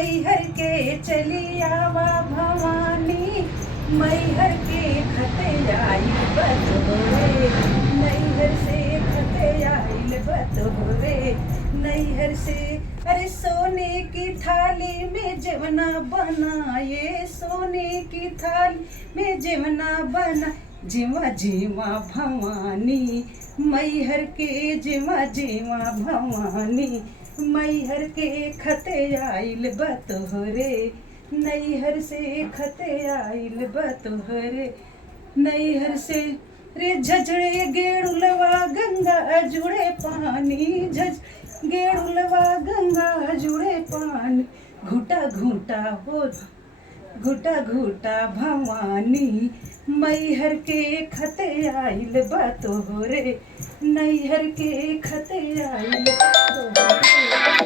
मैहर के चली आवा भवानी, मैहर के खते आइल बतोरे, नैहर से खते आइल बतोरे, नैहर से। अरे सोने की थाली में जेवना बनाए, सोने की थाली में जेवना बना, जिवा जिवा भवानी, मैहर के जिवा जिवा भवानी, मैहर के खते आइल बतोरे, नैहर से खते आइल बतोरे, नैहर से। रे झजड़े गेड़ुलवा गंगा जुड़े पानी, झज गेड़ुलवा गंगा जुड़े पानी, घुटा घुटा हो घुटा घुटा भवानी, मैहर के खते आइल बतोरे, नैहर के खते आइल बतोरे।